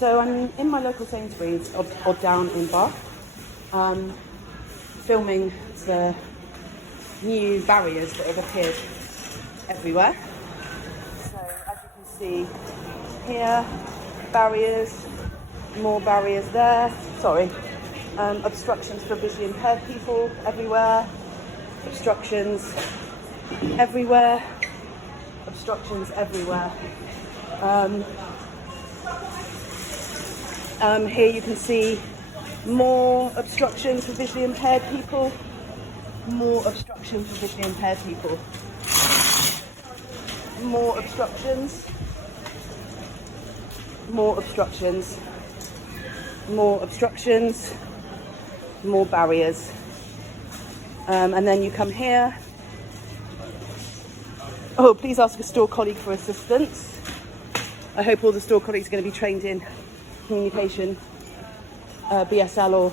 So I'm in my local Sainsbury's, or down in Bath, filming the new barriers that have appeared everywhere. So as you can see here, barriers, more barriers there, obstructions for visually impaired people everywhere, obstructions everywhere, obstructions everywhere. Here you can see more obstructions for visually impaired people, more obstructions for visually impaired people, more obstructions, more obstructions, more obstructions, more barriers. And then you come here. Oh, please ask a store colleague for assistance. I hope all the store colleagues are going to be trained in communication, BSL or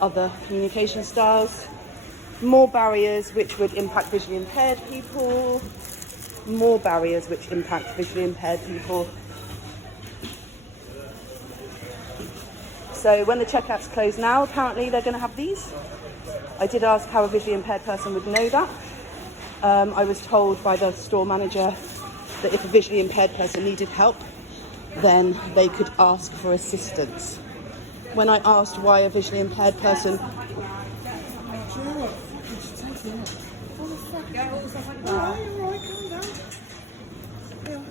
other communication styles. More barriers which would impact visually impaired people. More barriers which impact visually impaired people. So when the checkout's closed now, apparently they're going to have these. I did ask how a visually impaired person would know that. I was told by the store manager that if a visually impaired person needed help, then they could ask for assistance. When I asked why a visually impaired person...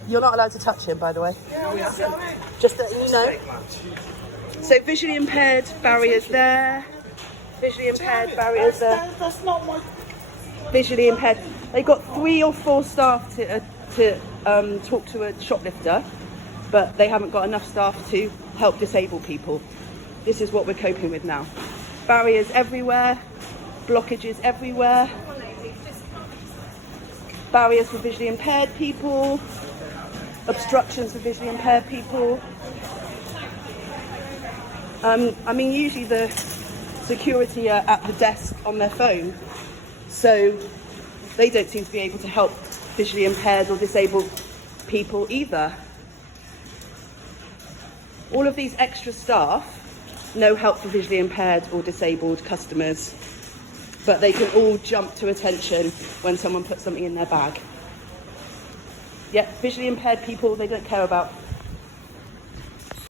You're not allowed to touch him, by the way. Just that you know. So visually impaired barriers there. Visually impaired barriers there. That's not my... Visually impaired. They got 3 or 4 staff to talk to a shoplifter, but they haven't got enough staff to help disabled people. This is what we're coping with now. Barriers everywhere, blockages everywhere, barriers for visually impaired people, obstructions for visually impaired people. I mean, usually the security are at the desk on their phone, so they don't seem to be able to help visually impaired or disabled people either. All of these extra staff, no help for visually impaired or disabled customers, but they can all jump to attention when someone puts something in their bag. Yet visually impaired people, they don't care about